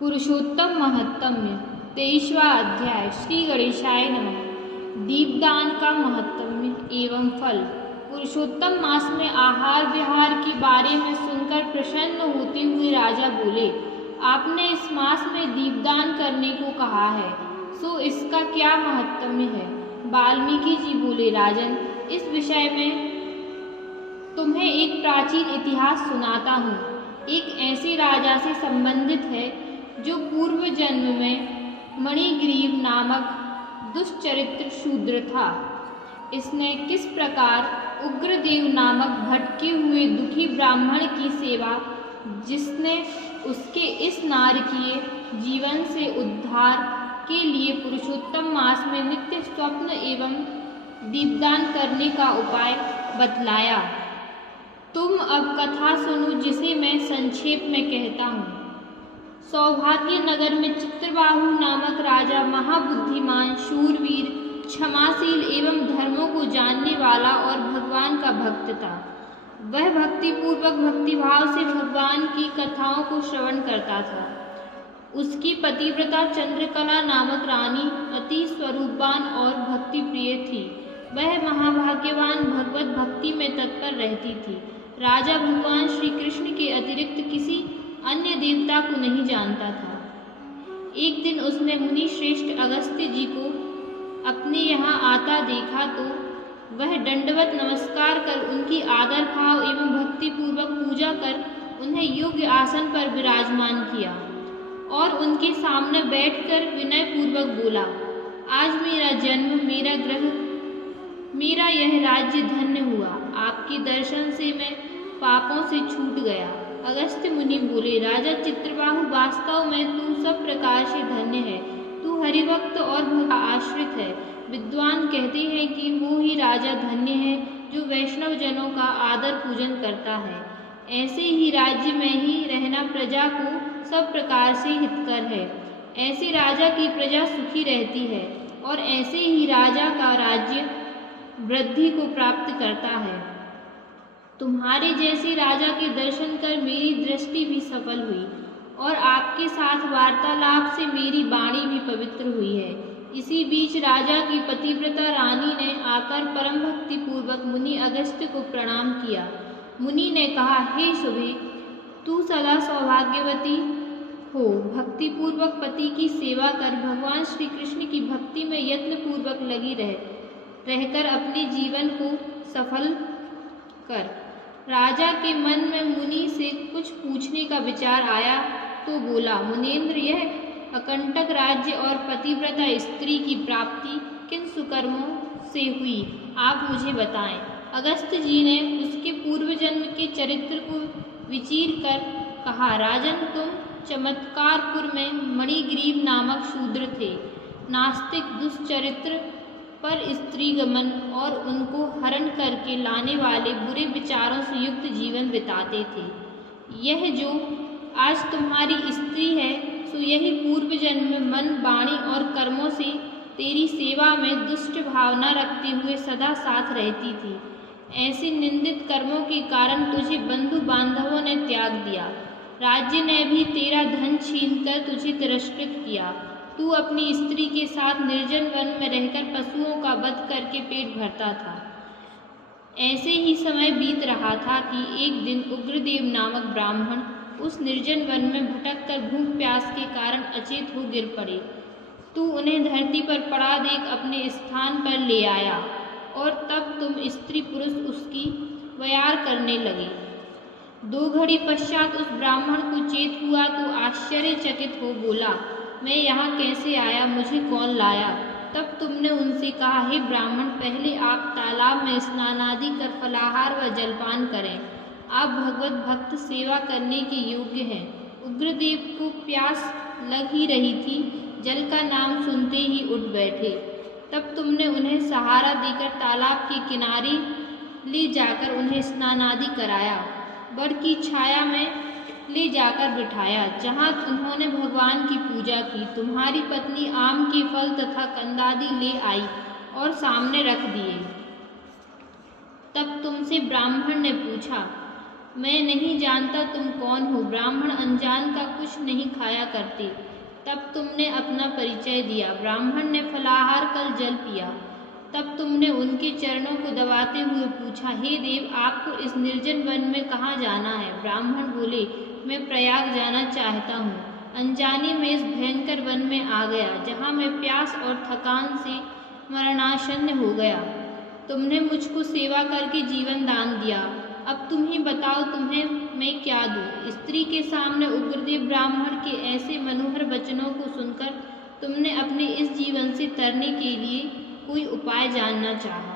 पुरुषोत्तम महत्म्य 23वां अध्याय। श्री गणेशाय नमः। दीपदान का महत्म्य एवं फल। पुरुषोत्तम मास में आहार विहार के बारे में सुनकर प्रसन्न होते हुए राजा बोले, आपने इस मास में दीपदान करने को कहा है, सो इसका क्या महत्म्य है? वाल्मीकि जी बोले, राजन, इस विषय में तुम्हें एक प्राचीन इतिहास सुनाता हूँ। एक ऐसे राजा से संबंधित है जो पूर्व जन्म में मणिग्रीव नामक दुष्चरित्र शूद्र था। इसने किस प्रकार उग्रदेव नामक भटके हुए दुखी ब्राह्मण की सेवा, जिसने उसके इस नारकीय जीवन से उद्धार के लिए पुरुषोत्तम मास में नित्य स्वप्न एवं दीपदान करने का उपाय बतलाया। तुम अब कथा सुनो, जिसे मैं संक्षेप में कहता हूँ। सौभाग्य नगर में चित्रबाहु नामक राजा महाबुद्धिमान, शूरवीर, क्षमाशील एवं धर्मों को जानने वाला और भगवान का भक्त था। वह भक्तिपूर्वक भक्तिभाव से भगवान की कथाओं को श्रवण करता था। उसकी पतिव्रता चंद्रकला नामक रानी अति स्वरूपवान और भक्तिप्रिय थी। वह महाभाग्यवान भगवत भक्ति में तत्पर रहती थी। राजा भगवान श्री कृष्ण के अतिरिक्त किसी अन्य देवता को नहीं जानता था। एक दिन उसने मुनि श्रेष्ठ अगस्त्य जी को अपने यहाँ आता देखा तो वह दंडवत नमस्कार कर उनकी आदर भाव एवं भक्तिपूर्वक पूजा कर उन्हें योग्य आसन पर विराजमान किया और उनके सामने बैठकर विनय पूर्वक बोला, आज मेरा जन्म, मेरा ग्रह, मेरा यह राज्य धन्य हुआ। आपके दर्शन से मैं पापों से छूट गया। अगस्त्य मुनि बोले, राजा चित्रबाहु, वास्तव में तू सब प्रकार से धन्य है। तू हरिभक्त और भक्त आश्रित है। विद्वान कहते हैं कि वो ही राजा धन्य है जो वैष्णव जनों का आदर पूजन करता है। ऐसे ही राज्य में ही रहना प्रजा को सब प्रकार से हितकर है। ऐसे राजा की प्रजा सुखी रहती है और ऐसे ही राजा का राज्य वृद्धि को प्राप्त करता है। तुम्हारे जैसे राजा के दर्शन कर मेरी दृष्टि भी सफल हुई और आपके साथ वार्तालाप से मेरी वाणी भी पवित्र हुई है। इसी बीच राजा की पतिव्रता रानी ने आकर परम भक्ति पूर्वक मुनि अगस्त्य को प्रणाम किया। मुनि ने कहा, हे शुभे, तू सदा सौभाग्यवती हो। भक्तिपूर्वक पति की सेवा कर भगवान श्री कृष्ण की भक्ति में यत्न पूर्वक लगी रहकर अपने जीवन को सफल कर। राजा के मन में मुनि से कुछ पूछने का विचार आया तो बोला, मुनीन्द्र, यह अकंटक राज्य और पतिव्रता स्त्री की प्राप्ति किन सुकर्मों से हुई, आप मुझे बताएं। अगस्त्य जी ने उसके पूर्व जन्म के चरित्र को विचीर कर कहा, राजन, तुम चमत्कारपुर में मणिग्रीव नामक शूद्र थे। नास्तिक, दुष्चरित्र, पर स्त्री गमन और उनको हरण करके लाने वाले बुरे विचारों से युक्त जीवन बिताते थे। यह जो आज तुम्हारी स्त्री है, सो यही पूर्व जन्म में मन, वाणी और कर्मों से तेरी सेवा में दुष्ट भावना रखते हुए सदा साथ रहती थी। ऐसे निंदित कर्मों के कारण तुझे बंधु बांधवों ने त्याग दिया। राज्य ने भी तेरा धन छीनकर तुझे तिरस्कृत किया। तू अपनी स्त्री के साथ निर्जन वन में रहकर पशुओं का वध करके पेट भरता था। ऐसे ही समय बीत रहा था कि एक दिन उग्रदेव नामक ब्राह्मण उस निर्जन वन में भटक कर भूख प्यास के कारण अचेत हो गिर पड़े। तू उन्हें धरती पर पड़ा देख अपने स्थान पर ले आया और तब तुम स्त्री पुरुष उसकी व्यार करने लगे। 2 घड़ी पश्चात उस ब्राह्मण को चेत हुआ तो आश्चर्यचकित हो बोला, मैं यहाँ कैसे आया, मुझे कौन लाया? तब तुमने उनसे कहा, हे ब्राह्मण, पहले आप तालाब में स्नान आदि कर फलाहार व जलपान करें। आप भगवत भक्त सेवा करने के योग्य हैं। उग्रदेव को प्यास लग ही रही थी। जल का नाम सुनते ही उठ बैठे। तब तुमने उन्हें सहारा देकर तालाब के किनारे ले जाकर उन्हें स्नान आदि कराया। वर की छाया में ले जाकर बिठाया, जहाँ उन्होंने भगवान की पूजा की। तुम्हारी पत्नी आम के फल तथा कंदादि ले आई और सामने रख दिए। तब तुमसे ब्राह्मण ने पूछा, मैं नहीं जानता तुम कौन हो। ब्राह्मण अनजान का कुछ नहीं खाया करते। तब तुमने अपना परिचय दिया। ब्राह्मण ने फलाहार कल जल पिया। तब तुमने उनके चरणों को दबाते हुए पूछा, हे देव, आपको इस निर्जन वन में कहाँ जाना है? ब्राह्मण बोले, मैं प्रयाग जाना चाहता हूँ। अनजाने में इस भयंकर वन में आ गया, जहाँ मैं प्यास और थकान से मरणासन्न हो गया। तुमने मुझको सेवा करके जीवन दान दिया। अब तुम ही बताओ, तुम्हें मैं क्या दूँ? स्त्री के सामने उग्रदेव ब्राह्मण के ऐसे मनोहर वचनों को सुनकर तुमने अपने इस जीवन से तरने के लिए कोई उपाय जानना चाहा।